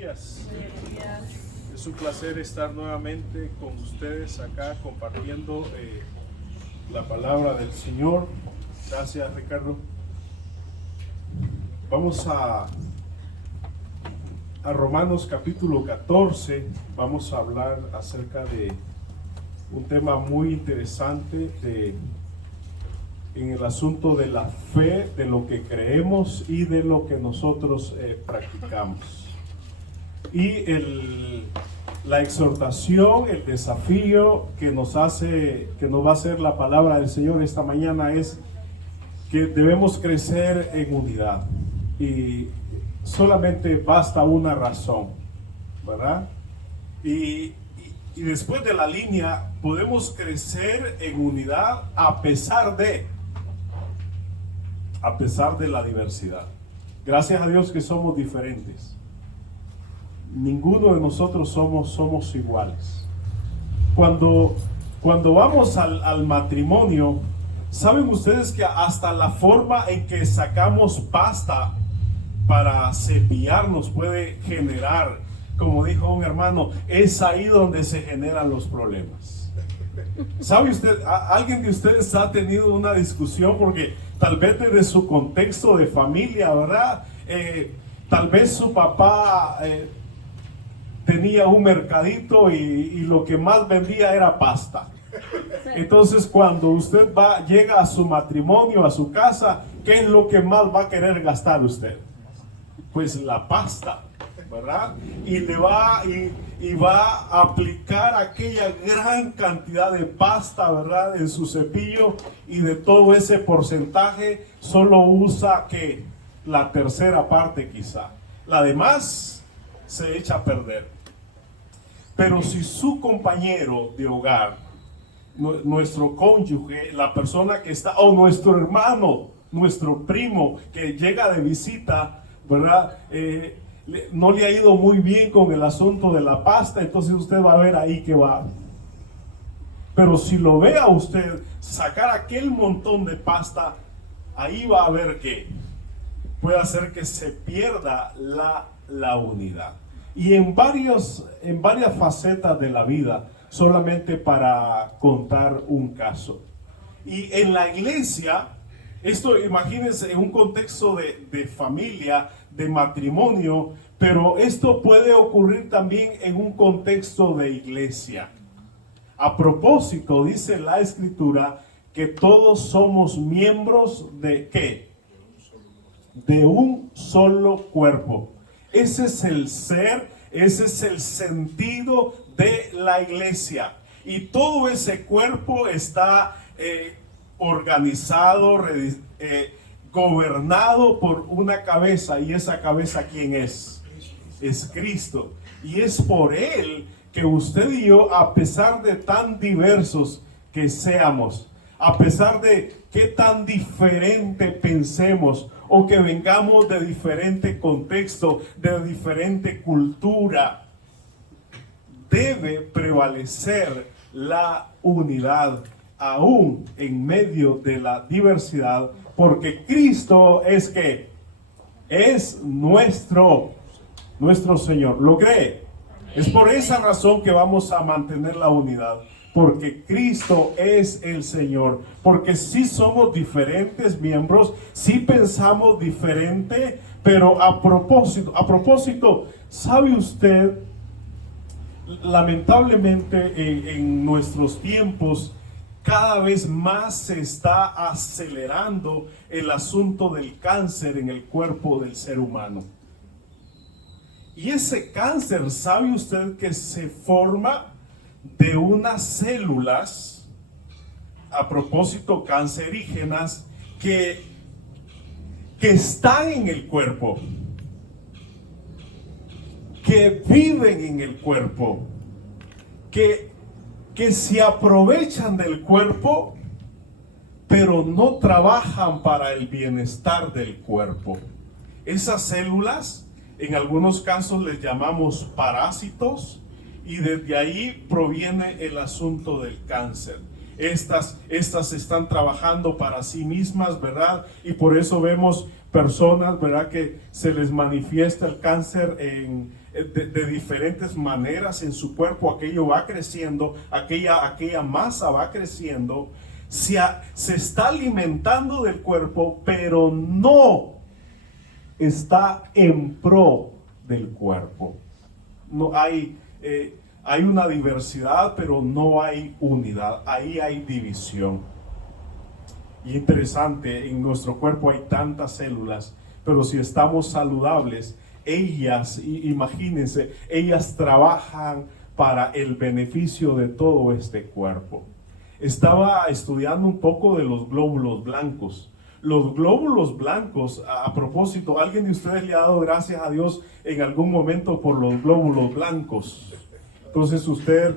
días. Es un placer estar nuevamente con ustedes acá compartiendo la palabra del Señor. Gracias, Ricardo. Vamos a Romanos capítulo 14. Vamos a hablar acerca de un tema muy interesante en el asunto de la fe, de lo que creemos y de lo que nosotros practicamos. Y la exhortación, el desafío que nos va a hacer la palabra del Señor esta mañana es que debemos crecer en unidad. Y solamente basta una razón, ¿verdad? Y después de la línea, podemos crecer en unidad a pesar de la diversidad. Gracias a Dios que somos diferentes. Ninguno de nosotros somos iguales. Cuando vamos al matrimonio, ¿saben ustedes que hasta la forma en que sacamos pasta para cepillarnos puede generar, como dijo un hermano, es ahí donde se generan los problemas? ¿Sabe usted, alguien de ustedes ha tenido una discusión porque tal vez desde su contexto de familia, ¿verdad? Tal vez su papá tenía un mercadito y lo que más vendía era pasta. Entonces cuando usted llega a su matrimonio, a su casa, ¿qué es lo que más va a querer gastar usted? Pues la pasta, ¿verdad? Y va a aplicar aquella gran cantidad de pasta, ¿verdad? En su cepillo, y de todo ese porcentaje solo usa que la tercera parte quizá. La demás se echa a perder. Pero si su compañero de hogar, nuestro cónyuge, la persona que está, o nuestro hermano, nuestro primo que llega de visita, ¿verdad? No le ha ido muy bien con el asunto de la pasta, entonces usted va a ver ahí que va. Pero si lo ve a usted sacar aquel montón de pasta, ahí va a ver que puede hacer que se pierda la unidad. Y en varias facetas de la vida, solamente para contar un caso. Y en la iglesia, esto imagínense en un contexto de familia, de matrimonio, pero esto puede ocurrir también en un contexto de iglesia. A propósito, dice la Escritura que todos somos miembros de ¿qué? De un solo cuerpo. Ese es el ser, ese es el sentido de la iglesia. Y todo ese cuerpo está organizado, gobernado por una cabeza. ¿Y esa cabeza quién es? Es Cristo. Y es por Él que usted y yo, a pesar de tan diversos que seamos, a pesar de qué tan diferente pensemos, o que vengamos de diferente contexto, de diferente cultura, debe prevalecer la unidad aún en medio de la diversidad, porque Cristo es que es nuestro Señor. ¿Lo cree? Es por esa razón que vamos a mantener la unidad, porque Cristo es el Señor, porque sí somos diferentes miembros, sí pensamos diferente, pero a propósito, ¿sabe usted? Lamentablemente en nuestros tiempos cada vez más se está acelerando el asunto del cáncer en el cuerpo del ser humano. Y ese cáncer, ¿sabe usted que se forma de unas células, a propósito cancerígenas, que están en el cuerpo, que viven en el cuerpo, que se aprovechan del cuerpo, pero no trabajan para el bienestar del cuerpo? Esas células, en algunos casos les llamamos parásitos, y desde ahí proviene el asunto del cáncer. estas están trabajando para sí mismas, ¿verdad? Y por eso vemos personas, ¿verdad?, que se les manifiesta el cáncer de diferentes maneras en su cuerpo. Aquello va creciendo, aquella masa va creciendo, se está alimentando del cuerpo, pero no está en pro del cuerpo. No hay una diversidad, pero no hay unidad. Ahí hay división. Y interesante, en nuestro cuerpo hay tantas células, pero si estamos saludables, imagínense, ellas trabajan para el beneficio de todo este cuerpo. Estaba estudiando un poco de los glóbulos blancos. Los glóbulos blancos, a propósito, ¿alguien de ustedes le ha dado gracias a Dios en algún momento por los glóbulos blancos? Entonces usted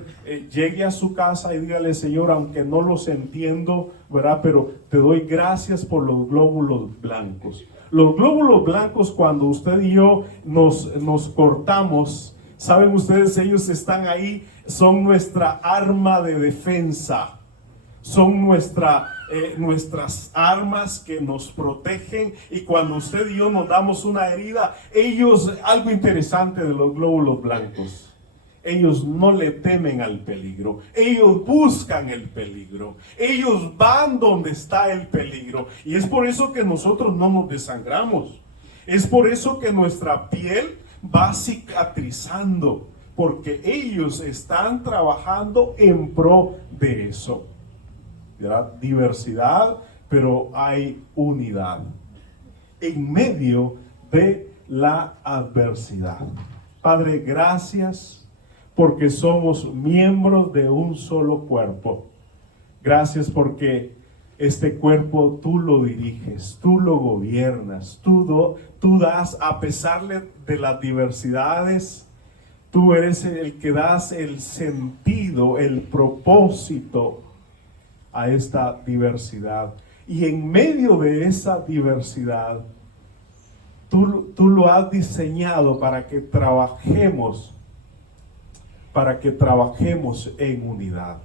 llegue a su casa y dígale: Señor, aunque no los entiendo, ¿verdad?, pero te doy gracias por los glóbulos blancos. Los glóbulos blancos, cuando usted y yo nos cortamos, saben ustedes, ellos están ahí, son nuestra arma de defensa. Son nuestras armas que nos protegen. Y cuando usted y yo nos damos una herida, algo interesante de los glóbulos blancos, ellos no le temen al peligro, ellos buscan el peligro, ellos van donde está el peligro. Y es por eso que nosotros no nos desangramos, es por eso que nuestra piel va cicatrizando, porque ellos están trabajando en pro de eso. ¿Verdad? Diversidad, pero hay unidad en medio de la adversidad. Padre, gracias porque somos miembros de un solo cuerpo. Gracias porque este cuerpo tú lo diriges, tú lo gobiernas, tú das, a pesar de las diversidades, tú eres el que das el sentido, el propósito a esta diversidad. Y en medio de esa diversidad, tú lo has diseñado para que trabajemos en unidad,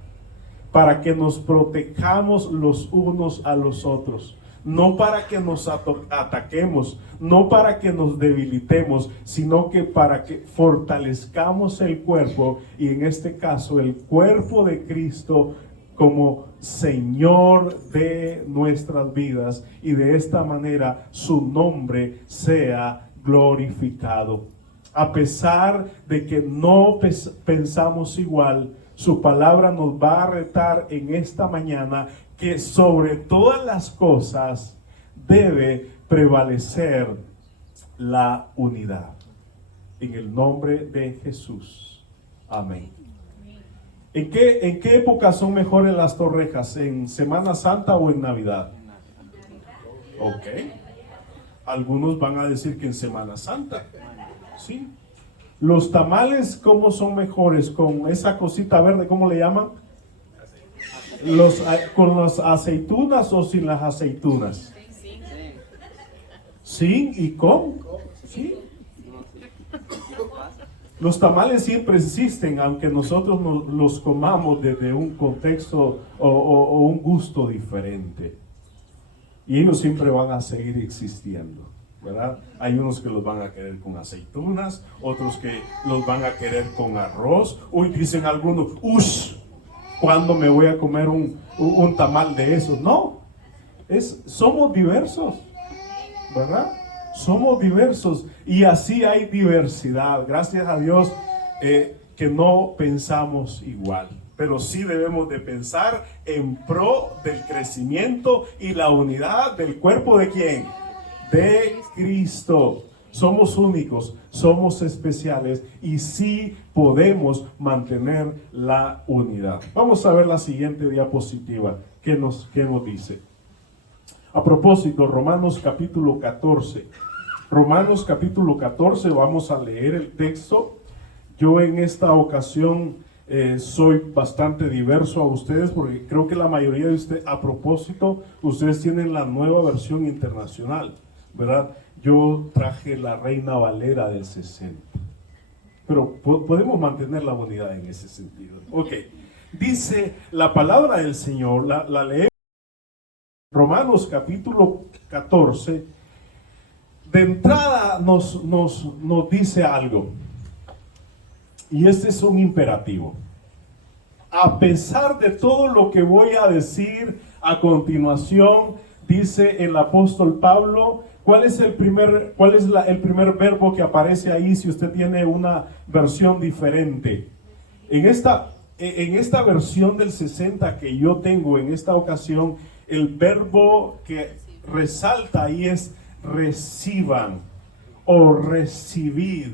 para que nos protejamos los unos a los otros, no para que nos ataquemos, no para que nos debilitemos, sino que para que fortalezcamos el cuerpo, y en este caso el cuerpo de Cristo como Señor de nuestras vidas, y de esta manera su nombre sea glorificado. A pesar de que no pensamos igual, su palabra nos va a retar en esta mañana que sobre todas las cosas debe prevalecer la unidad. En el nombre de Jesús. Amén. ¿En qué época son mejores las torrejas? ¿En Semana Santa o en Navidad? Ok. Algunos van a decir que en Semana Santa. Sí. Los tamales, ¿cómo son mejores? ¿Con esa cosita verde, cómo le llaman? ¿Con las aceitunas o sin las aceitunas? ¿Sin y con? Sí. Los tamales siempre existen, aunque nosotros los comamos desde un contexto o un gusto diferente. Y ellos siempre van a seguir existiendo, ¿verdad? Hay unos que los van a querer con aceitunas, otros que los van a querer con arroz. Hoy dicen algunos: ¡ush! ¿Cuándo me voy a comer un tamal de esos? No, somos diversos, ¿verdad? Somos diversos, y así hay diversidad. Gracias a Dios que no pensamos igual, pero sí debemos de pensar en pro del crecimiento y la unidad del cuerpo ¿de quién? De Cristo. Somos únicos, somos especiales, y sí podemos mantener la unidad. Vamos a ver la siguiente diapositiva. ¿Qué nos dice? A propósito, Romanos capítulo 14. Romanos capítulo 14, vamos a leer el texto. Yo en esta ocasión soy bastante diverso a ustedes, porque creo que la mayoría de ustedes, a propósito, ustedes tienen la nueva versión internacional, ¿verdad? Yo traje la Reina Valera del 60. Pero podemos mantener la unidad en ese sentido. Ok. Dice la palabra del Señor, la leemos en Romanos capítulo 14. De entrada nos dice algo, y este es un imperativo. A pesar de todo lo que voy a decir a continuación, dice el apóstol Pablo, ¿cuál es el primer verbo que aparece ahí si usted tiene una versión diferente? En esta versión del 60 que yo tengo en esta ocasión, el verbo que resalta ahí es reciban o recibid,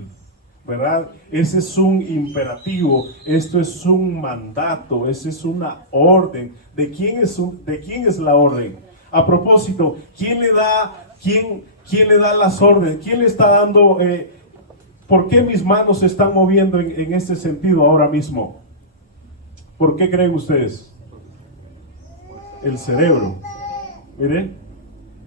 ¿verdad? Ese es un imperativo, esto es un mandato, esa es una orden. ¿De quién es la orden? A propósito, ¿quién le da las órdenes? ¿Quién le está dando? ¿Por qué mis manos se están moviendo en este sentido ahora mismo? ¿Por qué creen ustedes? El cerebro. Miren.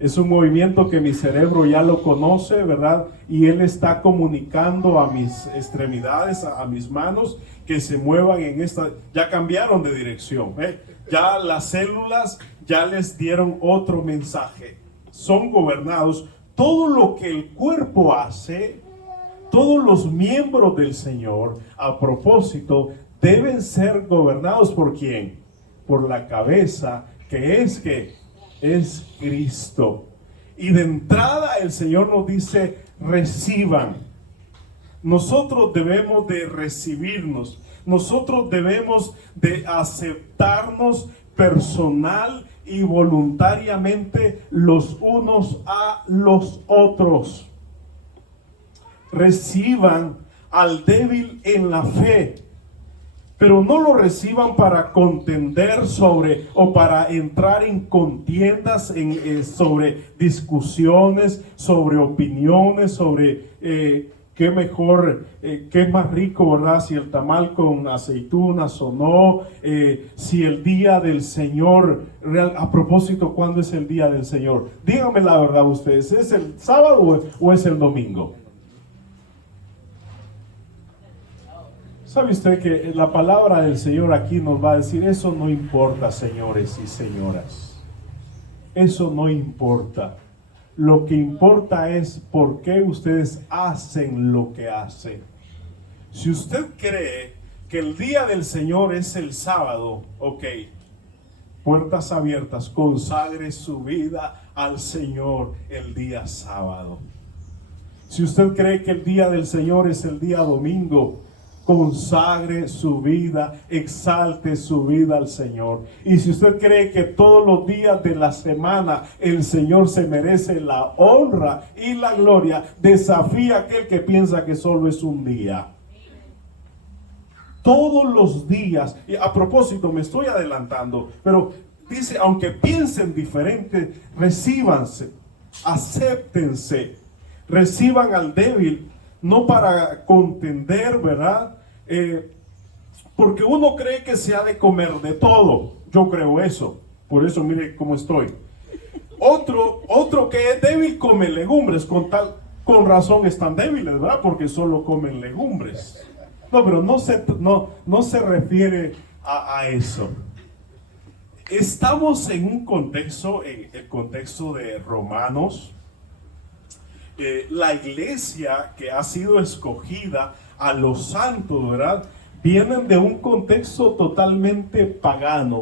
Es un movimiento que mi cerebro ya lo conoce, ¿verdad? Y él está comunicando a mis extremidades, a mis manos, que se muevan en esta, ya cambiaron de dirección, ¿eh? Ya las células ya les dieron otro mensaje. Son gobernados. Todo lo que el cuerpo hace, todos los miembros del Señor, a propósito, deben ser gobernados ¿por quién? Por la cabeza, que es Cristo. Y de entrada el Señor nos dice, reciban. Nosotros debemos de recibirnos. Nosotros debemos de aceptarnos personal y voluntariamente los unos a los otros. Reciban al débil en la fe. Pero no lo reciban para contender sobre o para entrar en contiendas sobre discusiones, sobre opiniones, sobre qué mejor, qué es más rico, ¿verdad? Si el tamal con aceitunas o no, si el día del Señor, a propósito, ¿cuándo es el día del Señor? Díganme la verdad ustedes, ¿es el sábado o es el domingo? ¿Sabe usted que la palabra del Señor aquí nos va a decir, eso no importa, señores y señoras? Eso no importa. Lo que importa es por qué ustedes hacen lo que hacen. Si usted cree que el día del Señor es el sábado, ok, puertas abiertas, consagre su vida al Señor el día sábado. Si usted cree que el día del Señor es el día domingo, consagre su vida, exalte su vida al Señor. Y si usted cree que todos los días de la semana el Señor se merece la honra y la gloria, desafía a aquel que piensa que solo es un día. Todos los días, y a propósito me estoy adelantando, pero dice, aunque piensen diferente, recíbanse, acéptense, reciban al débil, no para contender, ¿verdad? Porque uno cree que se ha de comer de todo. Yo creo eso. Por eso mire cómo estoy. Otro que es débil come legumbres. Con razón están débiles, ¿verdad? Porque solo comen legumbres. No, pero no se refiere a eso. Estamos en un contexto, en el contexto de Romanos. La iglesia que ha sido escogida a los santos, ¿verdad? Vienen de un contexto totalmente pagano,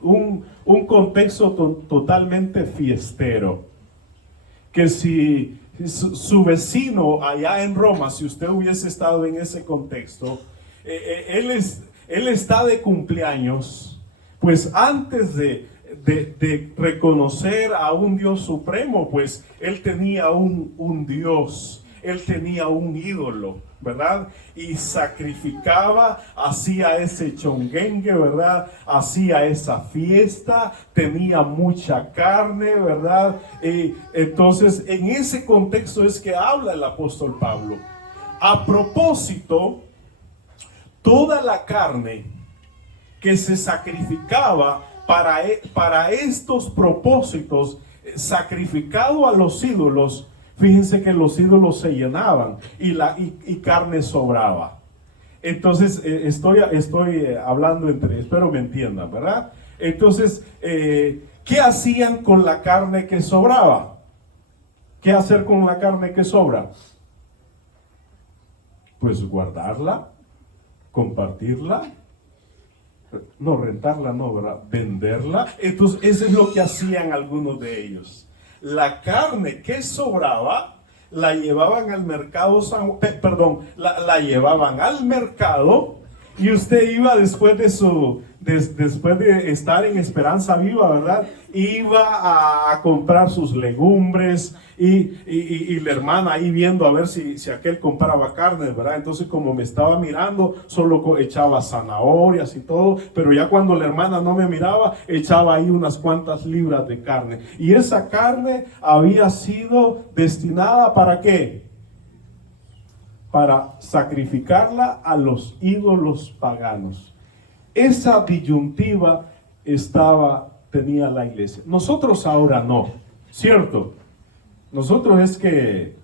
un contexto totalmente fiestero. Que si su vecino allá en Roma, si usted hubiese estado en ese contexto, él está de cumpleaños, pues antes de reconocer a un Dios supremo, pues él tenía un Dios, él tenía un ídolo, ¿verdad? Y sacrificaba, hacía ese chonguengue, ¿verdad? Hacía esa fiesta, tenía mucha carne, ¿verdad? Entonces, en ese contexto es que habla el apóstol Pablo. A propósito, toda la carne que se sacrificaba para estos propósitos, sacrificado a los ídolos, fíjense que los ídolos se llenaban y carne sobraba. Entonces, estoy hablando espero me entiendan, ¿verdad? Entonces, ¿qué hacían con la carne que sobraba? ¿Qué hacer con la carne que sobra? Pues guardarla, compartirla, no rentarla, no, ¿verdad? Venderla. Entonces, eso es lo que hacían algunos de ellos. La carne que sobraba la llevaban al mercado, la llevaban al mercado, y usted iba después de estar en Esperanza Viva, ¿verdad? Iba a comprar sus legumbres y la hermana ahí viendo a ver si aquel compraba carne, ¿verdad? Entonces, como me estaba mirando, solo echaba zanahorias y todo, pero ya cuando la hermana no me miraba, echaba ahí unas cuantas libras de carne. Y esa carne había sido destinada ¿para qué? Para sacrificarla a los ídolos paganos. Esa disyuntiva tenía la iglesia. Nosotros ahora no, ¿cierto? Nosotros es que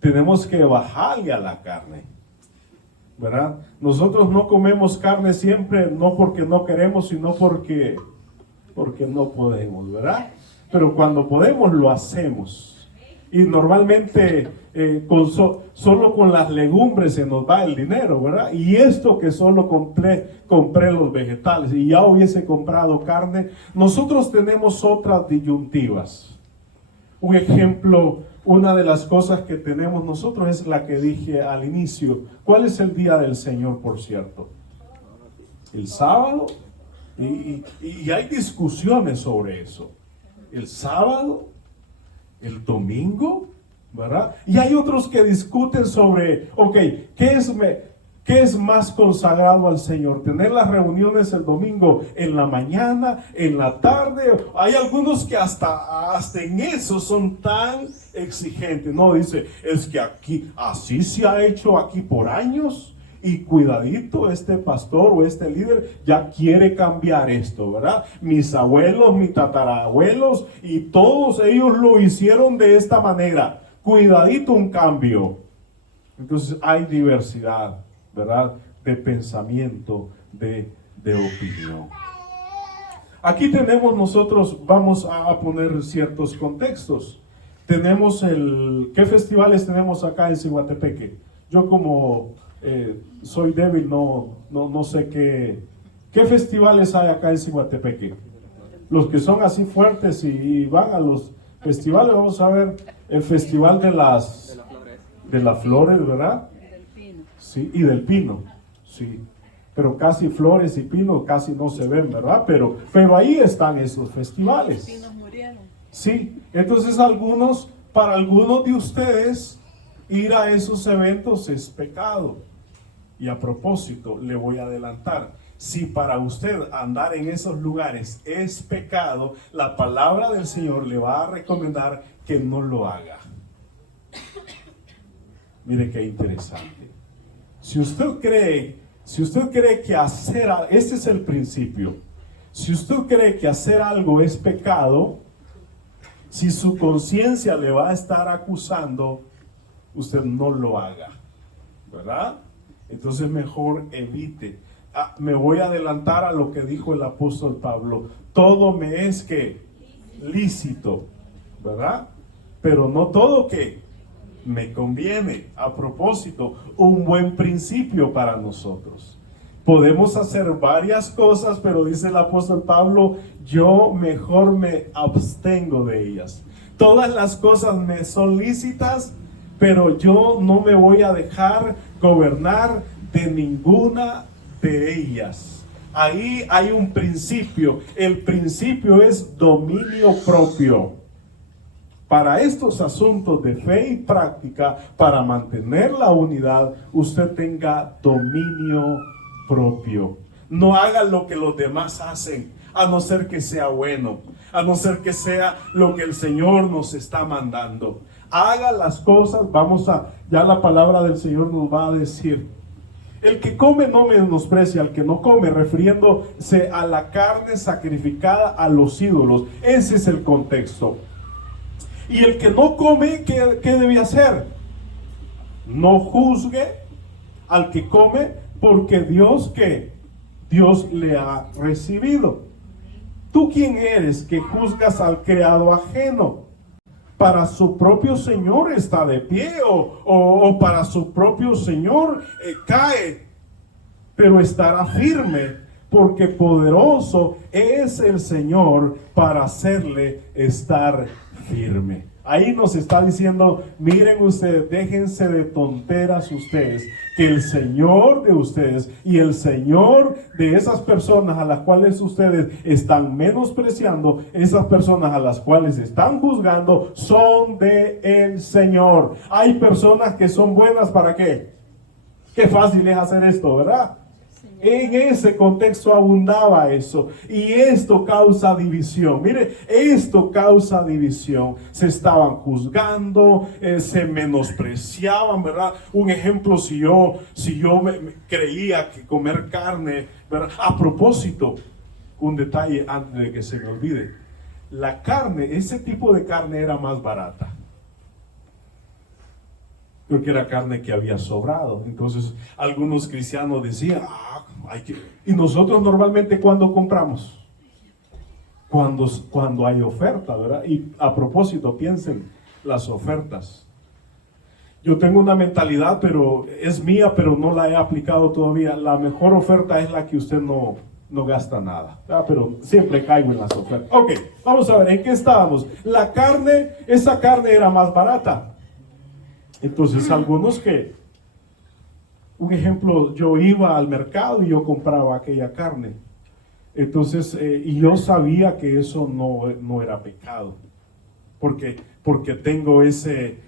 tenemos que bajarle a la carne, ¿verdad? Nosotros no comemos carne siempre, no porque no queremos, sino porque no podemos, ¿verdad? Pero cuando podemos lo hacemos. Y normalmente solo con las legumbres se nos va el dinero, ¿verdad? Y esto que solo compré los vegetales y ya hubiese comprado carne. Nosotros tenemos otras disyuntivas. Un ejemplo, una de las cosas que tenemos nosotros es la que dije al inicio. ¿Cuál es el día del Señor, por cierto? El sábado. Y hay discusiones sobre eso. El sábado, el domingo, ¿verdad? Y hay otros que discuten sobre, ¿qué es más consagrado al Señor? ¿Tener las reuniones el domingo en la mañana, en la tarde? Hay algunos que hasta en eso son tan exigentes. No, dice, es que aquí, así se ha hecho aquí por años. Y cuidadito, este pastor o este líder ya quiere cambiar esto, ¿verdad? Mis abuelos, mis tatarabuelos y todos ellos lo hicieron de esta manera. Cuidadito, un cambio. Entonces hay diversidad, ¿verdad? De pensamiento, de opinión. Aquí tenemos nosotros, vamos a poner ciertos contextos. Tenemos ¿qué festivales tenemos acá en Ciguatepeque? Yo como soy débil, no sé qué festivales hay acá en Ciguatepeque. Los que son así fuertes y van a los festivales, vamos a ver el festival de las flores, ¿verdad? Sí, y del pino, sí. Pero casi flores y pino casi no se ven, ¿verdad? Pero ahí están esos festivales. Los pinos murieron. Sí, entonces para algunos de ustedes, ir a esos eventos es pecado. Y a propósito, le voy a adelantar, si para usted andar en esos lugares es pecado, la palabra del Señor le va a recomendar que no lo haga. Mire qué interesante. Si usted cree que este es el principio. Si usted cree que hacer algo es pecado, si su conciencia le va a estar acusando, usted no lo haga, ¿verdad? Entonces mejor evite. Me voy a adelantar a lo que dijo el apóstol Pablo. Todo me es lícito, ¿verdad? Pero no todo me conviene. A propósito, un buen principio para nosotros. Podemos hacer varias cosas, pero dice el apóstol Pablo, yo mejor me abstengo de ellas. Todas las cosas me son lícitas, pero yo no me voy a dejar gobernar de ninguna de ellas. Ahí hay un principio. El principio es dominio propio. Para estos asuntos de fe y práctica, para mantener la unidad, usted tenga dominio propio. No haga lo que los demás hacen, a no ser que sea bueno, a no ser que sea lo que el Señor nos está mandando. Haga las cosas, ya la palabra del Señor nos va a decir, el que come no menosprecia al que no come, refiriéndose a la carne sacrificada a los ídolos. Ese es el contexto. Y el que no come, ¿qué debe hacer? No juzgue al que come, porque Dios, ¿qué? Dios le ha recibido. ¿Tú quién eres que juzgas al criado ajeno? Para su propio Señor está de pie o para su propio Señor cae, pero estará firme, porque poderoso es el Señor para hacerle estar firme. Ahí nos está diciendo, miren ustedes, déjense de tonteras ustedes, que el Señor de ustedes y el Señor de esas personas a las cuales ustedes están menospreciando, esas personas a las cuales están juzgando, son de el Señor. Hay personas que son buenas, ¿para qué? Qué fácil es hacer esto, ¿verdad? En ese contexto abundaba eso, y esto causa división. Mire, esto causa división. Se estaban juzgando, se menospreciaban, ¿verdad? Un ejemplo, si yo me creía que comer carne, ¿verdad? A propósito, un detalle antes de que se me olvide: la carne, ese tipo de carne era más barata, porque era carne que había sobrado. Entonces algunos cristianos decían, y nosotros normalmente, ¿cuándo compramos? Cuando hay oferta, ¿verdad? Y a propósito, piensen las ofertas. Yo tengo una mentalidad, pero es mía, pero no la he aplicado todavía. La mejor oferta es la que usted no gasta nada, ¿verdad? Pero siempre caigo en las ofertas. Ok, vamos a ver, ¿en qué estábamos? La carne, esa carne era más barata. Entonces algunos un ejemplo, yo iba al mercado y yo compraba aquella carne. Entonces, y yo sabía que eso no era pecado, porque tengo ese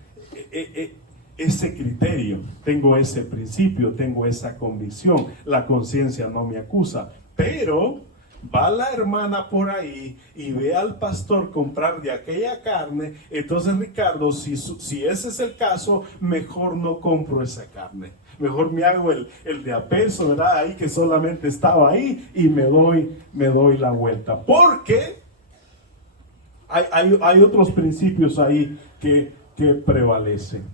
criterio, tengo ese principio, tengo esa convicción. La conciencia no me acusa, pero va la hermana por ahí y ve al pastor comprar de aquella carne. Entonces, Ricardo, si ese es el caso, mejor no compro esa carne. Mejor me hago el de a peso, ¿verdad? Ahí que solamente estaba ahí, y me doy la vuelta. Porque hay otros principios ahí que prevalecen.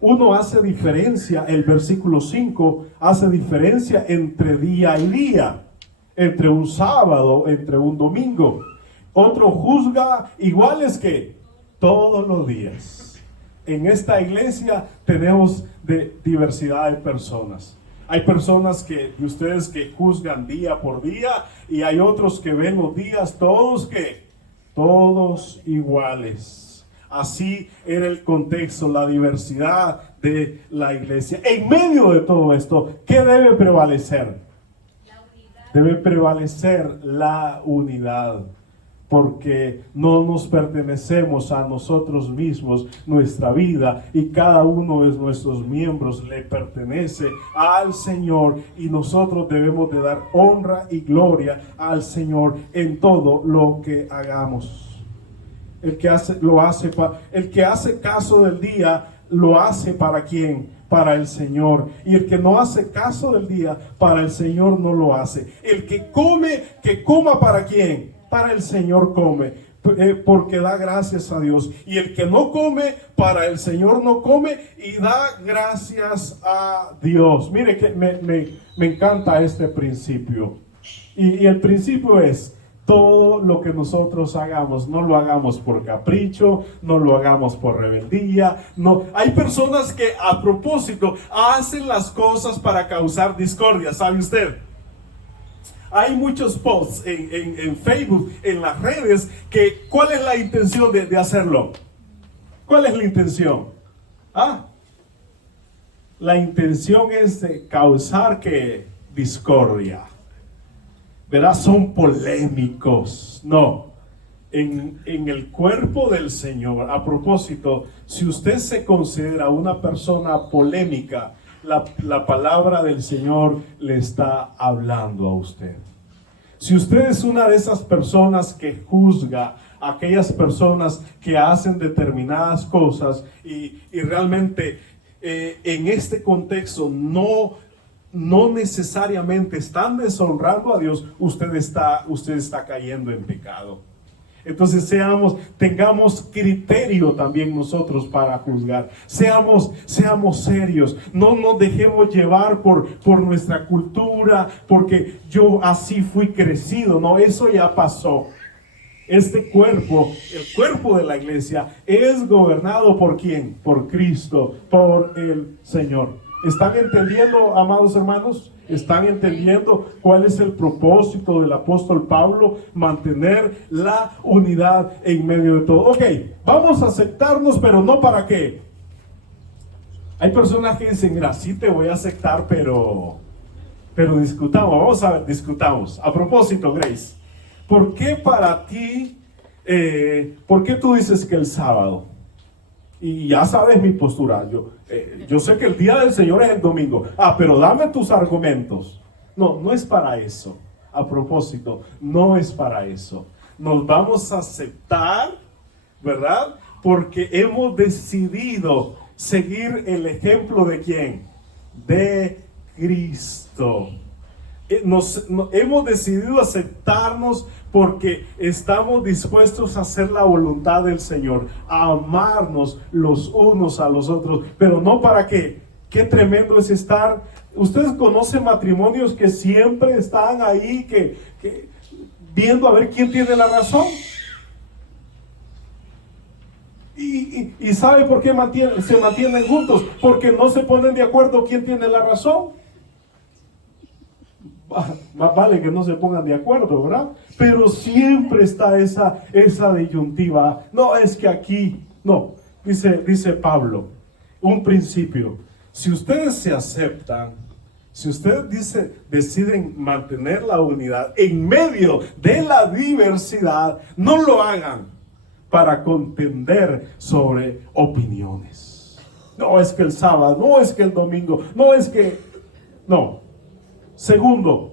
Uno hace diferencia, el versículo 5 hace diferencia entre día y día, entre un sábado, entre un domingo. Otro juzga iguales que todos los días. En esta iglesia tenemos diversidad de personas. Hay personas de ustedes que juzgan día por día, y hay otros que ven los días todos iguales. Así era el contexto, la diversidad de la iglesia. En medio de todo esto, ¿qué debe prevalecer? La unidad. Debe prevalecer la unidad, porque no nos pertenecemos a nosotros mismos, nuestra vida y cada uno de nuestros miembros le pertenece al Señor, y nosotros debemos de dar honra y gloria al Señor en todo lo que hagamos. El que hace caso del día, lo hace ¿para quién? Para el Señor. Y el que no hace caso del día, para el Señor no lo hace. El que come, que coma ¿para quién? Para el Señor come, porque da gracias a Dios. Y el que no come, para el Señor no come y da gracias a Dios. Mire que me encanta este principio. Y el principio es: todo lo que nosotros hagamos, no lo hagamos por capricho, no lo hagamos por rebeldía. No, hay personas que a propósito hacen las cosas para causar discordia, ¿sabe usted? Hay muchos posts en Facebook, en las redes, que ¿cuál es la intención de hacerlo? ¿Cuál es la intención? La intención es de causar discordia, ¿verdad? Son polémicos. No, en el cuerpo del Señor, a propósito, si usted se considera una persona polémica, la palabra del Señor le está hablando a usted. Si usted es una de esas personas que juzga a aquellas personas que hacen determinadas cosas y realmente en este contexto no necesariamente están deshonrando a Dios, usted está cayendo en pecado. Entonces tengamos criterio también nosotros para juzgar. Seamos serios. No nos dejemos llevar por nuestra cultura, porque yo así fui crecido. No, eso ya pasó. Este cuerpo, el cuerpo de la iglesia, es gobernado ¿por quién? Por Cristo, por el Señor. ¿Están entendiendo, amados hermanos? ¿Están entendiendo cuál es el propósito del apóstol Pablo? Mantener la unidad en medio de todo. Ok, vamos a aceptarnos, pero no para qué. Hay personas que dicen, mira, sí te voy a aceptar, pero discutamos. Vamos a ver, discutamos. A propósito, Grace, ¿por qué para ti, por qué tú dices que el sábado? Y ya sabes mi postura. Yo sé que el día del Señor es el domingo. Pero dame tus argumentos. No es para eso. A propósito, no es para eso. Nos vamos a aceptar, ¿verdad? Porque hemos decidido seguir el ejemplo de ¿quién? De Cristo. Hemos decidido aceptarnos porque estamos dispuestos a hacer la voluntad del Señor, a amarnos los unos a los otros, pero no para qué. Qué tremendo es estar. Ustedes conocen matrimonios que siempre están ahí, que viendo a ver quién tiene la razón. Y ¿sabe por qué se mantienen juntos? Porque no se ponen de acuerdo quién tiene la razón. Más vale que no se pongan de acuerdo, ¿verdad? Pero siempre está esa disyuntiva. No, es que aquí, no, dice Pablo, un principio. Si ustedes se aceptan, si ustedes deciden mantener la unidad en medio de la diversidad, no lo hagan para contender sobre opiniones. No, es que el sábado, no es que el domingo, no es que, no. Segundo,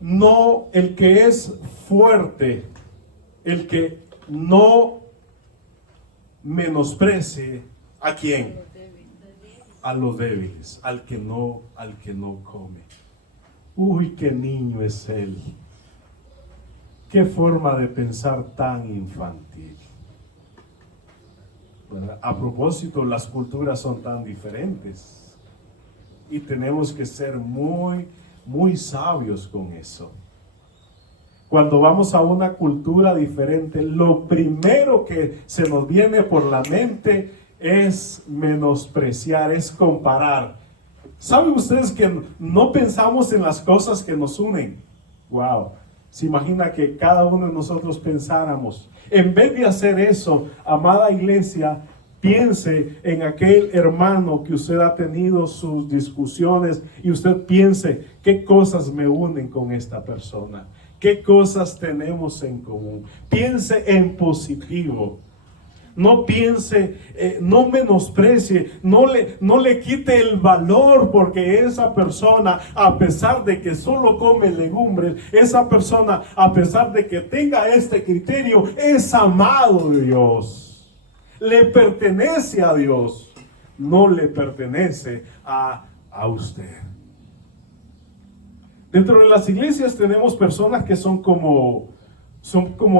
no, el que es fuerte, el que no menosprecie ¿a quién? A los débiles, al que no come. Uy, qué niño es él. Qué forma de pensar tan infantil. ¿Verdad? A propósito, las culturas son tan diferentes. Y tenemos que ser muy, muy sabios con eso. Cuando vamos a una cultura diferente, lo primero que se nos viene por la mente es menospreciar, es comparar. ¿Saben ustedes que no pensamos en las cosas que nos unen? Wow. Se imagina que cada uno de nosotros pensáramos. En vez de hacer eso, amada iglesia, piense en aquel hermano que usted ha tenido sus discusiones y usted piense qué cosas me unen con esta persona, qué cosas tenemos en común. Piense en positivo. No piense, no menosprecie, no le quite el valor, porque esa persona, a pesar de que solo come legumbres, esa persona, a pesar de que tenga este criterio, es amado de Dios. Le pertenece a Dios, no le pertenece a usted. Dentro de las iglesias tenemos personas que son como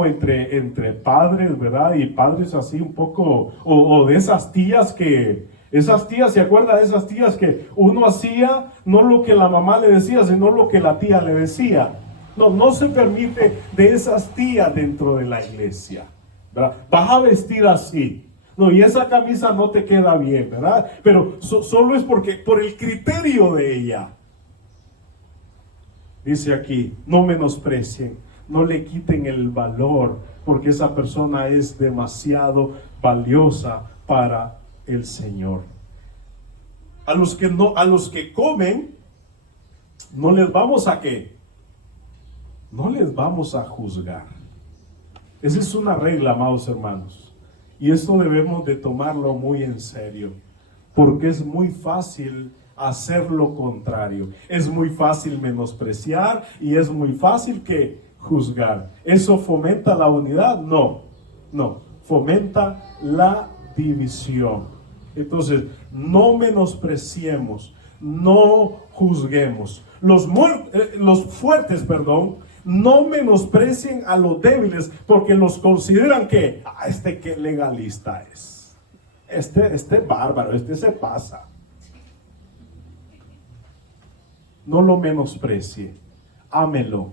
entre padres, ¿verdad? Y padres así un poco, o de esas tías ¿se acuerda de esas tías que uno hacía no lo que la mamá le decía, sino lo que la tía le decía? No se permite de esas tías dentro de la iglesia, ¿verdad? Vas a vestir así. No, y esa camisa no te queda bien, ¿verdad? Pero solo es por el criterio de ella. Dice aquí, no menosprecien, no le quiten el valor, porque esa persona es demasiado valiosa para el Señor. A los que comen, no les vamos a ¿qué? No les vamos a juzgar. Esa es una regla, amados hermanos. Y esto debemos de tomarlo muy en serio, porque es muy fácil hacer lo contrario. Es muy fácil menospreciar y es muy fácil que juzgar. ¿Eso fomenta la unidad? No, fomenta la división. Entonces, no menospreciemos, no juzguemos. Los fuertes, no menosprecien a los débiles porque los consideran que, qué legalista es. Este bárbaro, este se pasa. No lo menosprecie. Ámelo.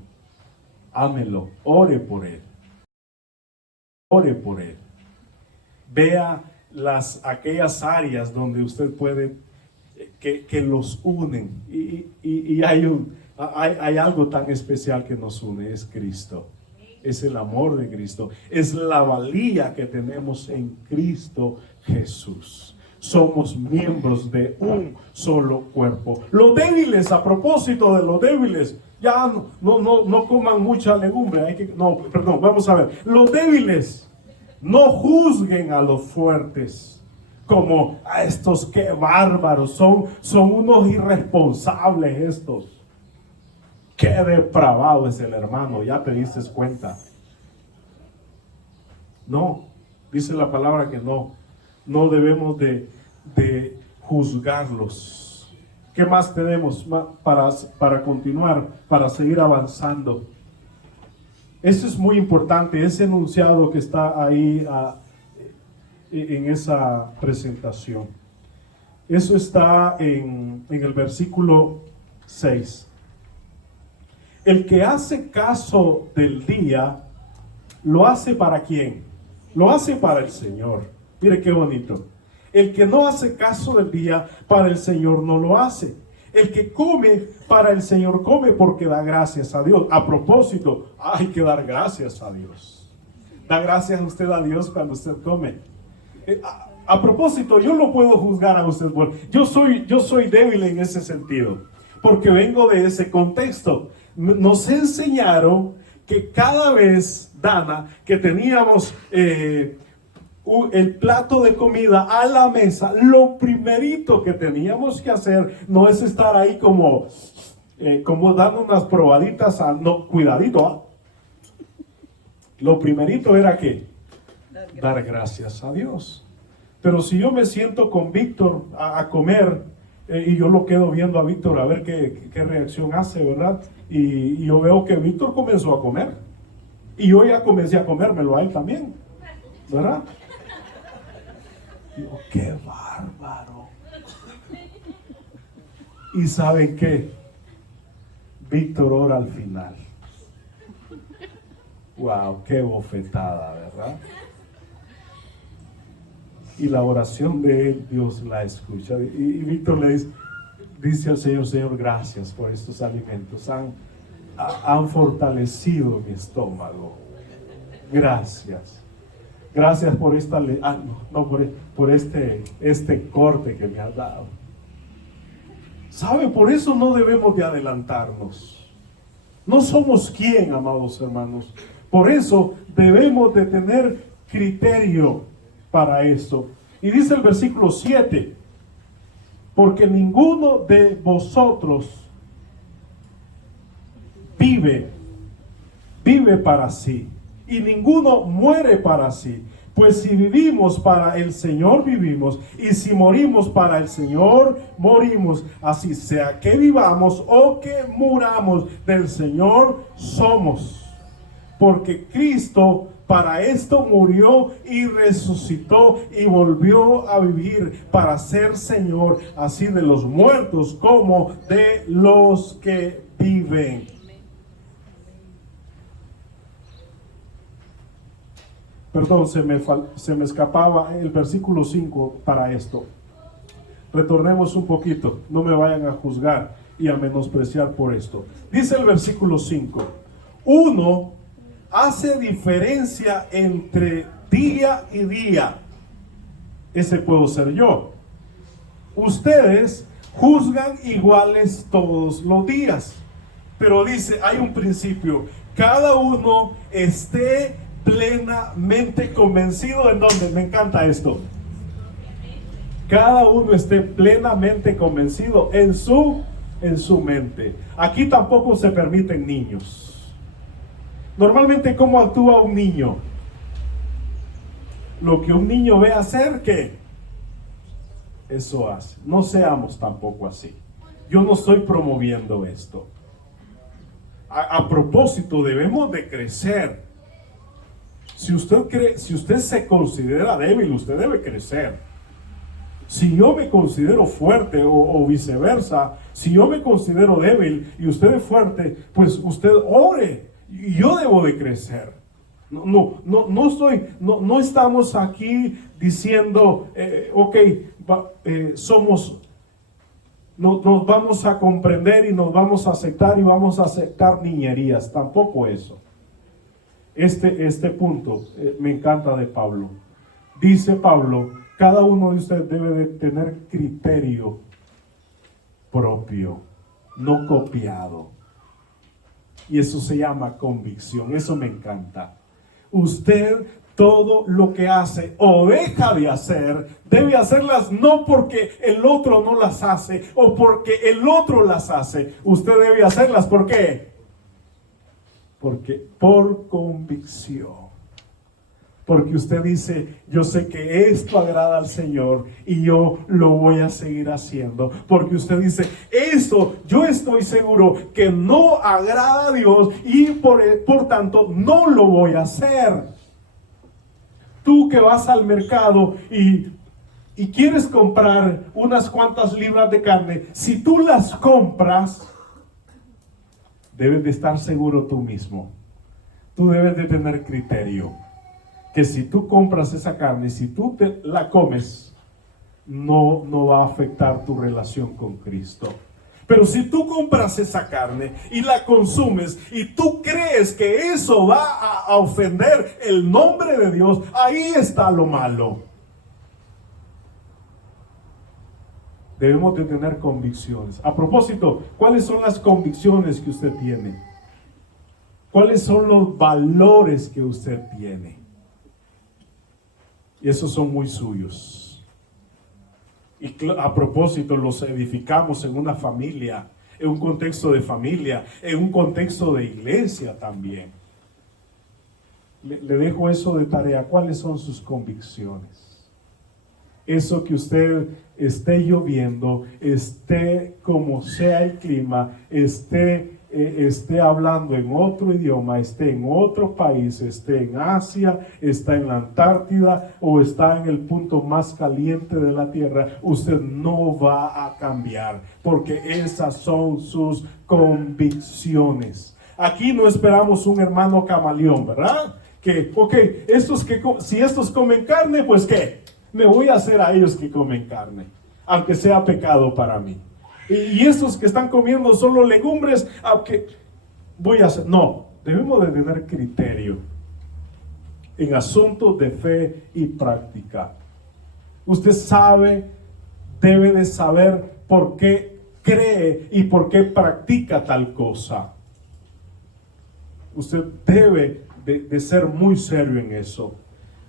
Ámelo. Ore por él. Ore por él. Vea aquellas áreas donde usted puede, que los unen. Y hay algo tan especial que nos une, es Cristo. Es el amor de Cristo. Es la valía que tenemos en Cristo Jesús. Somos miembros de un solo cuerpo. Los débiles, a propósito de los débiles, ya no coman mucha legumbre. Vamos a ver. Los débiles, no juzguen a los fuertes como a estos, qué bárbaros, son unos irresponsables estos. Qué depravado es el hermano, ya te diste cuenta. No, dice la palabra que no debemos de juzgarlos. ¿Qué más tenemos para continuar, para seguir avanzando? Eso es muy importante, ese enunciado que está ahí en esa presentación. Eso está en el versículo 6. El que hace caso del día, ¿lo hace para quién? Lo hace para el Señor. Mire qué bonito. El que no hace caso del día, para el Señor no lo hace. El que come, para el Señor come porque da gracias a Dios. A propósito, hay que dar gracias a Dios. Da gracias usted a Dios cuando usted come. A propósito, yo no puedo juzgar a usted. Yo soy débil en ese sentido, porque vengo de ese contexto. Nos enseñaron que cada vez, Dana, que teníamos el plato de comida a la mesa, lo primerito que teníamos que hacer no es estar ahí como dando unas probaditas, cuidadito. Lo primerito era que dar gracias a Dios. Pero si yo me siento con Víctor a comer, y yo lo quedo viendo a Víctor a ver qué reacción hace, ¿verdad? Y yo veo que Víctor comenzó a comer. Y yo ya comencé a comérmelo a él también, ¿verdad? Digo, qué bárbaro. ¿Y saben qué? Víctor ora al final. Wow, qué bofetada, ¿verdad? Y la oración de él, Dios la escucha. Y Víctor le dice al Señor: Señor, gracias por estos alimentos. Han fortalecido mi estómago. Gracias. Gracias por por este corte que me has dado. ¿Sabe? Por eso no debemos de adelantarnos. No somos quien, amados hermanos. Por eso debemos de tener criterio para esto. Y dice el versículo 7: porque ninguno de vosotros vive para sí, y ninguno muere para sí. Pues si vivimos, para el Señor vivimos, y si morimos, para el Señor morimos. Así sea que vivamos o que muramos, del Señor somos. Porque Cristo para esto murió y resucitó y volvió a vivir, para ser Señor así de los muertos como de los que viven. Perdón, se me escapaba el versículo 5 para esto. Retornemos un poquito, no me vayan a juzgar y a menospreciar por esto. Dice el versículo 5: uno hace diferencia entre día y día. Ese puedo ser yo. Ustedes juzgan iguales todos los días. Pero dice, hay un principio: cada uno esté plenamente convencido. ¿En dónde? Me encanta esto. Cada uno esté plenamente convencido en su mente. Aquí tampoco se permiten niños. Normalmente, ¿cómo actúa un niño? Lo que un niño ve hacer, ¿qué? Eso hace. No seamos tampoco así. Yo no estoy promoviendo esto. A propósito, debemos de crecer. Si usted se considera débil, usted debe crecer. Si yo me considero fuerte o viceversa, si yo me considero débil y usted es fuerte, pues usted ore y yo debo de crecer. No estamos aquí diciendo, nos vamos a comprender y nos vamos a aceptar y vamos a aceptar niñerías. Tampoco eso. Este punto me encanta de Pablo. Dice Pablo, cada uno de ustedes debe de tener criterio propio, no copiado. Y eso se llama convicción. Eso me encanta. Usted todo lo que hace o deja de hacer, debe hacerlas no porque el otro no las hace o porque el otro las hace. Usted debe hacerlas, ¿por qué? Porque por convicción. Porque usted dice, yo sé que esto agrada al Señor y yo lo voy a seguir haciendo. Porque usted dice, esto yo estoy seguro que no agrada a Dios y por tanto no lo voy a hacer. Tú que vas al mercado y quieres comprar unas cuantas libras de carne, si tú las compras, debes de estar seguro tú mismo. Tú debes de tener criterio. Que si tú compras esa carne, si tú la comes, no va a afectar tu relación con Cristo. Pero si tú compras esa carne y la consumes y tú crees que eso va a ofender el nombre de Dios, ahí está lo malo. Debemos de tener convicciones. A propósito, ¿cuáles son las convicciones que usted tiene? ¿Cuáles son los valores que usted tiene? Y esos son muy suyos. Y a propósito, los edificamos en una familia, en un contexto de familia, en un contexto de iglesia también. Le dejo eso de tarea. ¿Cuáles son sus convicciones? Eso que usted esté lloviendo, esté como sea el clima, esté hablando en otro idioma, esté en otro país, esté en Asia, está en la Antártida o está en el punto más caliente de la tierra, usted no va a cambiar, porque esas son sus convicciones. Aquí no esperamos un hermano camaleón, ¿verdad? Si estos comen carne, pues ¿qué? Me voy a hacer a ellos que comen carne, aunque sea pecado para mí. Y estos que están comiendo solo legumbres, aunque voy a hacer. No, debemos de tener criterio en asuntos de fe y práctica. Usted debe de saber por qué cree y por qué practica tal cosa. Usted debe de ser muy serio en eso.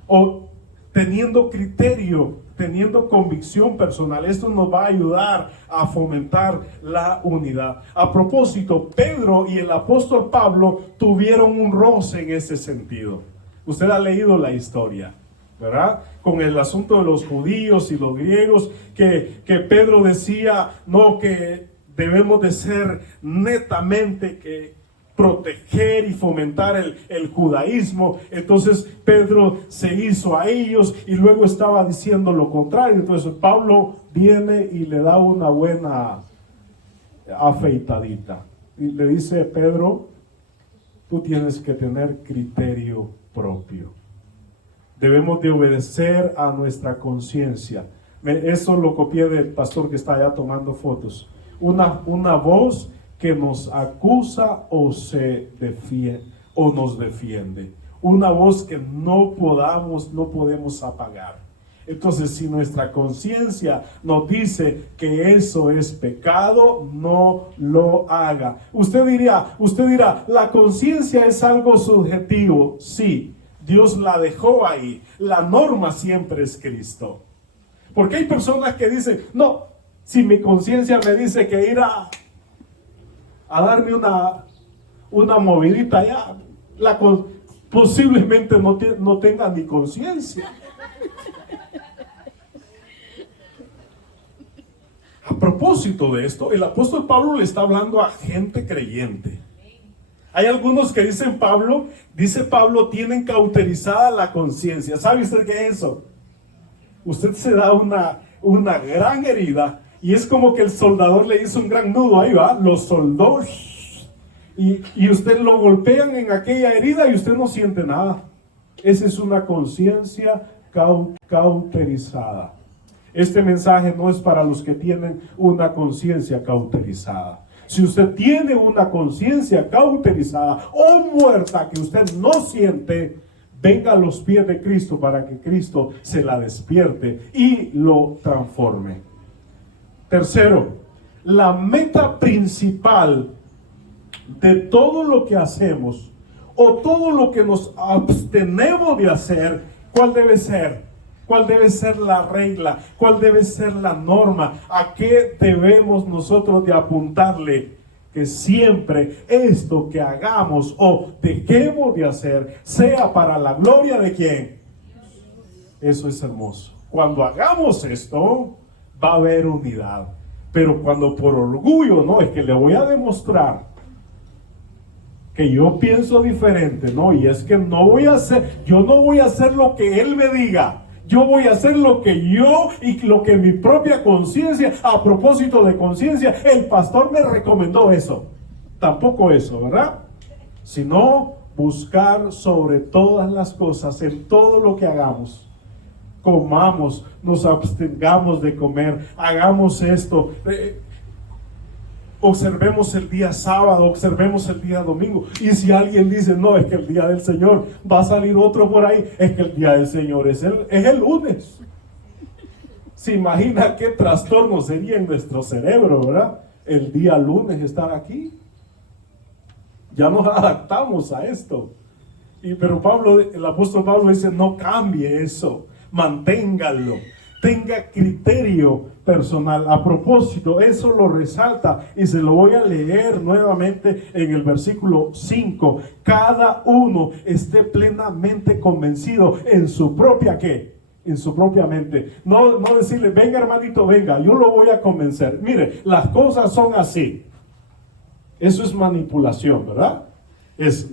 O teniendo criterio, teniendo convicción personal. Esto nos va a ayudar a fomentar la unidad. A propósito, Pedro y el apóstol Pablo tuvieron un roce en ese sentido. Usted ha leído la historia, ¿verdad? Con el asunto de los judíos y los griegos, que Pedro decía, no, que debemos de ser netamente que proteger y fomentar el judaísmo. Entonces Pedro se hizo a ellos y luego estaba diciendo lo contrario. Entonces Pablo viene y le da una buena afeitadita y le dice, Pedro, tú tienes que tener criterio propio. Debemos de obedecer a nuestra conciencia. Eso lo copié del pastor que está allá tomando fotos. Una voz que nos acusa o nos defiende. Una voz que no podemos apagar. Entonces, si nuestra conciencia nos dice que eso es pecado, no lo haga. Usted dirá, la conciencia es algo subjetivo. Sí, Dios la dejó ahí. La norma siempre es Cristo. Porque hay personas que dicen, no, si mi conciencia me dice que ir a darme una movidita ya, posiblemente no tenga ni conciencia. A propósito de esto, el apóstol Pablo le está hablando a gente creyente. Hay algunos que dice Pablo, tienen cauterizada la conciencia. ¿Sabe usted qué es eso? Usted se da una gran herida y es como que el soldador le hizo un gran nudo, ahí va, lo soldó y usted lo golpean en aquella herida y usted no siente nada. Esa es una conciencia cauterizada. Este mensaje no es para los que tienen una conciencia cauterizada. Si usted tiene una conciencia cauterizada o muerta que usted no siente, venga a los pies de Cristo para que Cristo se la despierte y lo transforme. Tercero, la meta principal de todo lo que hacemos o todo lo que nos abstenemos de hacer, ¿cuál debe ser? ¿Cuál debe ser la regla? ¿Cuál debe ser la norma? ¿A qué debemos nosotros de apuntarle? Que siempre esto que hagamos o dejemos de hacer sea para la gloria de ¿quién? Eso es hermoso. Cuando hagamos esto, va a haber unidad. Pero cuando por orgullo, no, es que le voy a demostrar que yo pienso diferente, no, y es que yo no voy a hacer lo que él me diga. Yo voy a hacer lo que yo y lo que mi propia conciencia, a propósito de conciencia, el pastor me recomendó eso. Tampoco eso, ¿verdad? Sino buscar sobre todas las cosas, en todo lo que hagamos. Comamos, nos abstengamos de comer, hagamos esto. Observemos el día sábado, observemos el día domingo. Y si alguien dice, no, es que el día del Señor, va a salir otro por ahí, es que el día del Señor es el lunes. Se imagina qué trastorno sería en nuestro cerebro, ¿verdad? El día lunes estar aquí. Ya nos adaptamos a esto. Pero el apóstol Pablo dice, no cambie eso, manténgalo. Tenga criterio personal. A propósito, eso lo resalta y se lo voy a leer nuevamente en el versículo 5. Cada uno esté plenamente convencido en su propia ¿qué? En su propia mente. No decirle, venga hermanito, venga, yo lo voy a convencer. Mire, las cosas son así. Eso es manipulación, ¿verdad?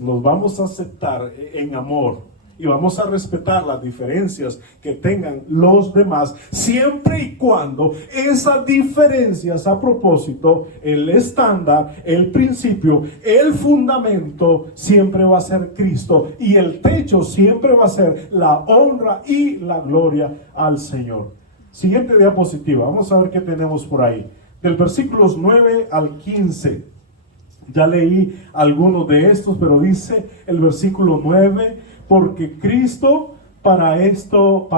Nos vamos a aceptar en amor. Y vamos a respetar las diferencias que tengan los demás, siempre y cuando esas diferencias, a propósito, el estándar, el principio, el fundamento, siempre va a ser Cristo. Y el techo siempre va a ser la honra y la gloria al Señor. Siguiente diapositiva, vamos a ver qué tenemos por ahí. Del versículos 9 al 15. Ya leí algunos de estos, pero dice el versículo 9... Porque Cristo para esto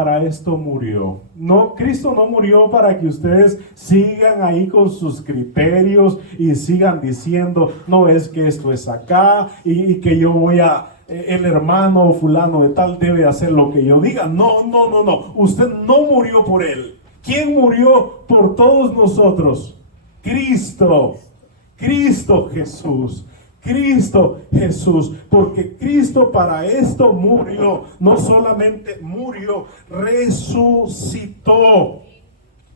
murió. No, Cristo no murió para que ustedes sigan ahí con sus criterios y sigan diciendo, no, es que esto es acá y que yo el hermano fulano de tal debe hacer lo que yo diga. No. Usted no murió por él. ¿Quién murió por todos nosotros? Cristo Jesús. Cristo Jesús, porque Cristo para esto murió, no solamente murió, resucitó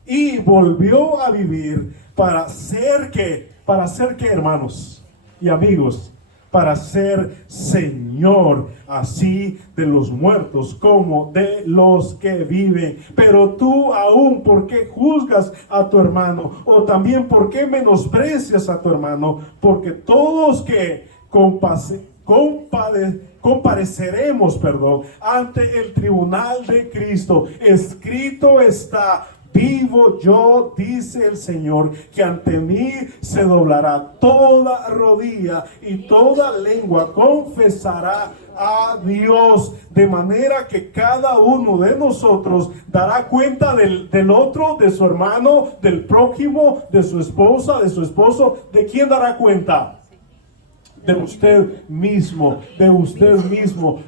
y volvió a vivir para ser ¿qué? Para ser ¿qué, hermanos y amigos? Para ser Señor, así de los muertos como de los que viven. Pero tú aún, ¿por qué juzgas a tu hermano? O también, ¿por qué menosprecias a tu hermano? Porque todos que compareceremos, ante el tribunal de Cristo. Escrito está: vivo yo, dice el Señor, que ante mí se doblará toda rodilla y toda lengua confesará a Dios. De manera que cada uno de nosotros dará cuenta del otro, de su hermano, del prójimo, de su esposa, de su esposo. ¿De quién dará cuenta? De usted mismo,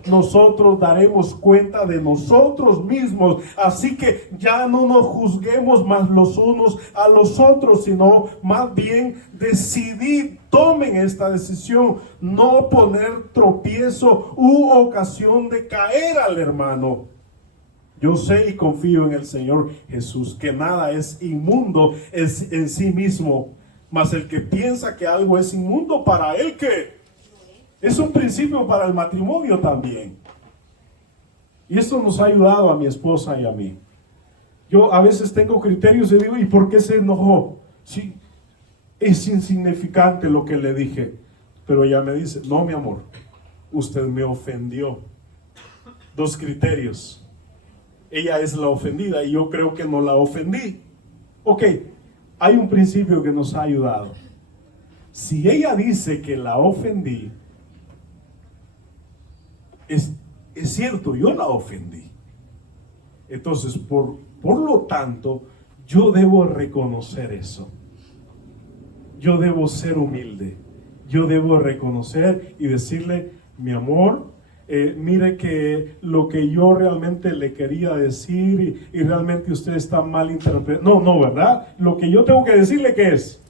nosotros daremos cuenta de nosotros mismos. Así que ya no nos juzguemos más los unos a los otros, sino más bien tomen esta decisión, no poner tropiezo u ocasión de caer al hermano. Yo sé y confío en el Señor Jesús, que nada es inmundo en sí mismo. Mas el que piensa que algo es inmundo, para él ¿qué? Es un principio para el matrimonio también. Y esto nos ha ayudado a mi esposa y a mí. Yo a veces tengo criterios y digo, ¿y por qué se enojó? Sí, es insignificante lo que le dije. Pero ella me dice, no, mi amor, usted me ofendió. 2 criterios. Ella es la ofendida y yo creo que no la ofendí. Ok, hay un principio que nos ha ayudado. Si ella dice que la ofendí, es cierto, yo la ofendí. Entonces, por lo tanto, yo debo reconocer eso. Yo debo ser humilde. Yo debo reconocer y decirle, mi amor, mire que lo que yo realmente le quería decir y realmente usted está mal interpretando. No, ¿verdad? Lo que yo tengo que decirle que es,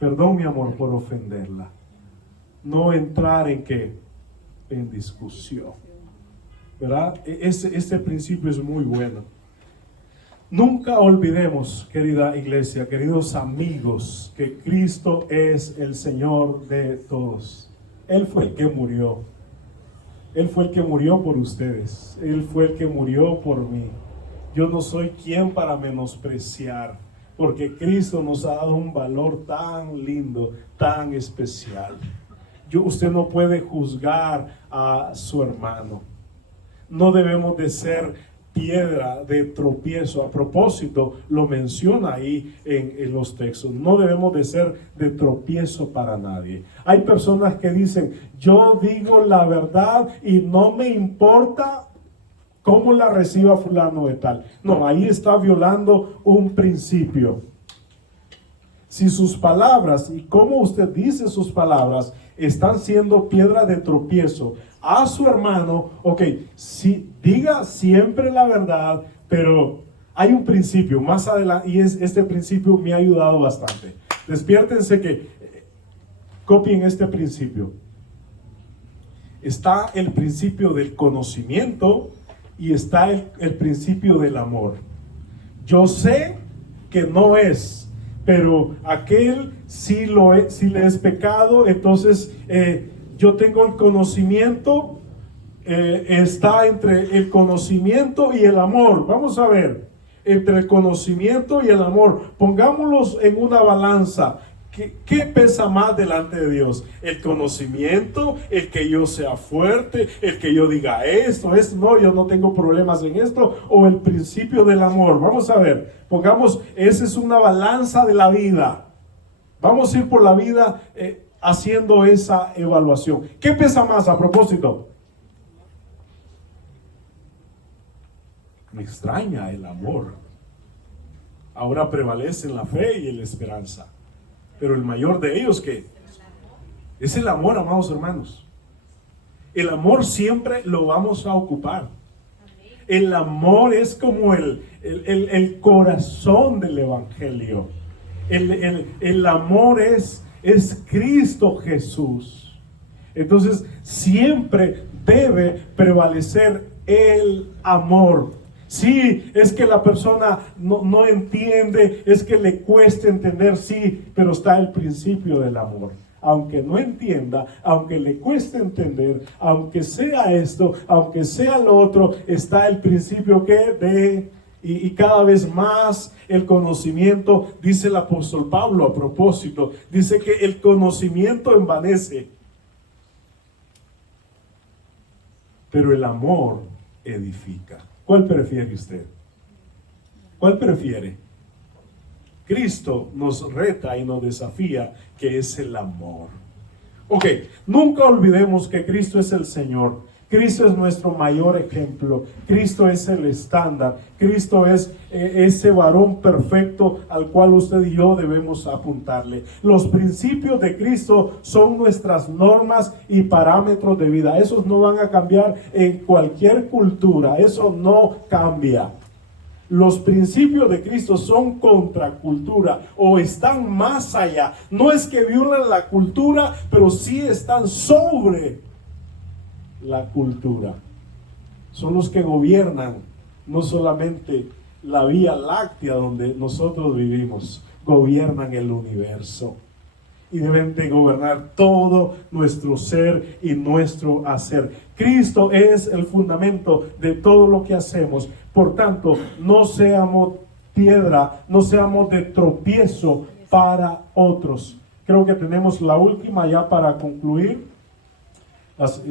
perdón, mi amor, por ofenderla. No entrar en qué, en discusión, ¿verdad? Este principio es muy bueno. Nunca olvidemos, querida iglesia, queridos amigos, que Cristo es el Señor de todos. Él fue el que murió. Él fue el que murió por ustedes. Él fue el que murió por mí. Yo no soy quien para menospreciar, porque Cristo nos ha dado un valor tan lindo, tan especial. Usted no puede juzgar a su hermano. No debemos de ser piedra de tropiezo. A propósito, lo menciona ahí en los textos. No debemos de ser de tropiezo para nadie. Hay personas que dicen, yo digo la verdad y no me importa cómo la reciba fulano de tal. No, ahí está violando un principio. Si sus palabras y cómo usted dice sus palabras están siendo piedra de tropiezo a su hermano, ok, sí, diga siempre la verdad, pero hay un principio más adelante, y este principio me ha ayudado bastante. Despiértense que copien este principio. Está el principio del conocimiento y está el principio del amor. Yo sé que no es, pero aquel si le es pecado, entonces yo tengo el conocimiento, está entre el conocimiento y el amor. Vamos a ver, entre el conocimiento y el amor, pongámoslos en una balanza. ¿Qué pesa más delante de Dios? ¿El conocimiento? ¿El que yo sea fuerte? ¿El que yo diga esto? No, yo no tengo problemas en esto. ¿O el principio del amor? Vamos a ver, pongamos, esa es una balanza de la vida. Vamos a ir por la vida haciendo esa evaluación. ¿Qué pesa más a propósito? Me extraña el amor. Ahora prevalecen la fe y la esperanza. Pero el mayor de ellos, ¿qué? Es el amor, amados hermanos. El amor siempre lo vamos a ocupar. El amor es como el corazón del evangelio. El amor es Cristo Jesús. Entonces siempre debe prevalecer el amor. Sí, es que la persona no entiende, es que le cuesta entender, sí, pero está el principio del amor. Aunque no entienda, aunque le cueste entender, aunque sea esto, aunque sea lo otro, está el principio y cada vez más el conocimiento, dice el apóstol Pablo a propósito, dice que el conocimiento envanece, pero el amor edifica. ¿Cuál prefiere usted? ¿Cuál prefiere? Cristo nos reta y nos desafía, que es el amor. Ok, nunca olvidemos que Cristo es el Señor. Cristo es nuestro mayor ejemplo. Cristo es el estándar. Cristo es ese varón perfecto al cual usted y yo debemos apuntarle. Los principios de Cristo son nuestras normas y parámetros de vida. Esos no van a cambiar en cualquier cultura. Eso no cambia. Los principios de Cristo son contracultura o están más allá. No es que violan la cultura, pero sí están sobre la cultura. Son los que gobiernan no solamente la Vía Láctea donde nosotros vivimos, gobiernan el universo. y deben de gobernar todo nuestro ser y nuestro hacer. Cristo es el fundamento de todo lo que hacemos. Por tanto, no seamos piedra, no seamos de tropiezo para otros. Creo que tenemos la última ya para concluir.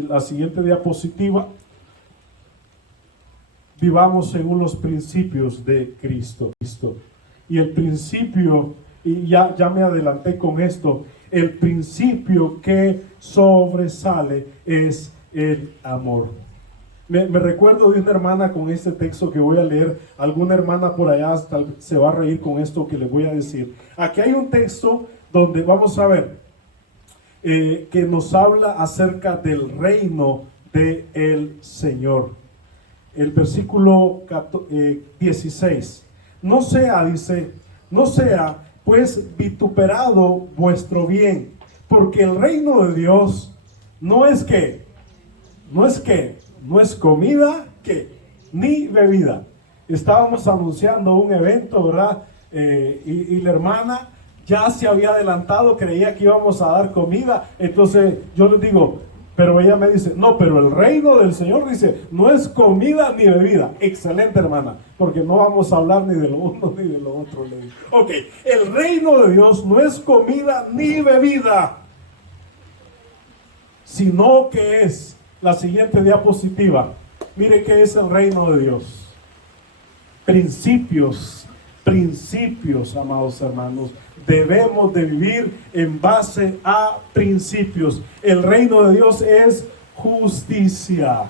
La siguiente diapositiva. Vivamos según los principios de Cristo. Y el principio, y ya me adelanté con esto, el principio que sobresale es el amor. Me recuerdo de una hermana con este texto que voy a leer. Alguna hermana por allá se va a reír con esto que les voy a decir. Aquí hay un texto donde vamos a ver que nos habla acerca del reino del Señor. El versículo 16. No sea, dice, no sea pues vituperado vuestro bien, porque el reino de Dios no es comida ni bebida. Estábamos anunciando un evento, ¿verdad? Y la hermana ya se había adelantado, creía que íbamos a dar comida. Entonces yo les digo, pero ella me dice, no, pero el reino del Señor, dice, no es comida ni bebida. Excelente, hermana, porque no vamos a hablar ni de lo uno ni de lo otro. Ok, el reino de Dios no es comida ni bebida, sino que es, la siguiente diapositiva, mire qué es el reino de Dios. Principios, amados hermanos. Debemos de vivir en base a principios. El reino de Dios es justicia.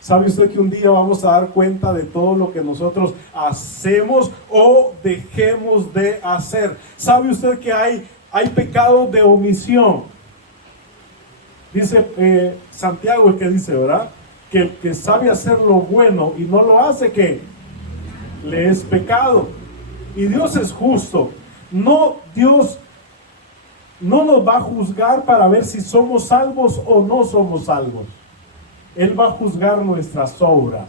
¿Sabe usted que un día vamos a dar cuenta de todo lo que nosotros hacemos o dejemos de hacer? ¿Sabe usted que hay pecados de omisión? Dice Santiago, el que dice, ¿verdad? Que el que sabe hacer lo bueno y no lo hace, ¿qué? Le es pecado. Y Dios es justo. Dios no nos va a juzgar para ver si somos salvos o no somos salvos. Él va a juzgar nuestras obras,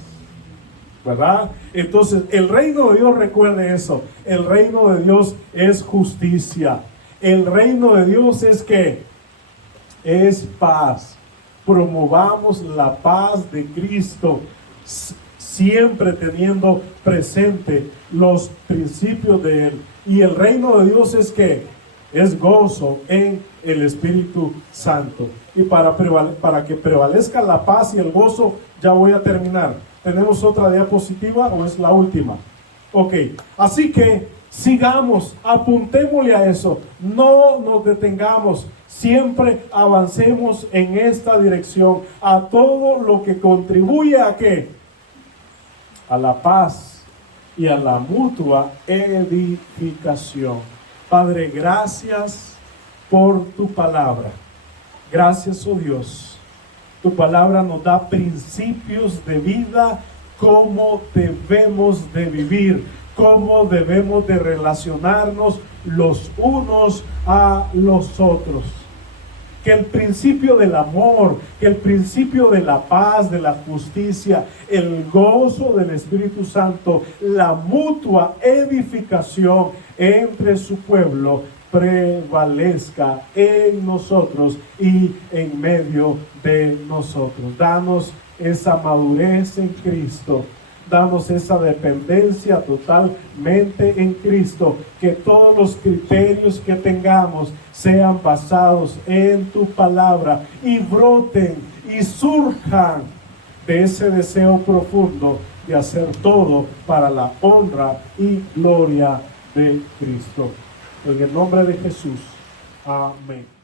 ¿verdad? Entonces, el reino de Dios, recuerde eso, el reino de Dios es justicia. El reino de Dios es ¿qué? Es paz. Promovamos la paz de Cristo, siempre teniendo presente los principios de Él. Y el reino de Dios es ¿qué? Es gozo en el Espíritu Santo. Y para que prevalezca la paz y el gozo, ya voy a terminar. ¿Tenemos otra diapositiva o es la última? Ok, así que sigamos, apuntémosle a eso, no nos detengamos, siempre avancemos en esta dirección, a todo lo que contribuye a ¿qué? A la paz y a la mutua edificación. Padre, gracias por tu palabra. Gracias, oh Dios. Tu palabra nos da principios de vida, cómo debemos de vivir, cómo debemos de relacionarnos los unos a los otros. Que el principio del amor, que el principio de la paz, de la justicia, el gozo del Espíritu Santo, la mutua edificación entre su pueblo prevalezca en nosotros y en medio de nosotros. Danos esa madurez en Cristo. Danos esa dependencia totalmente en Cristo, que todos los criterios que tengamos sean basados en tu palabra y broten y surjan de ese deseo profundo de hacer todo para la honra y gloria de Cristo. En el nombre de Jesús. Amén.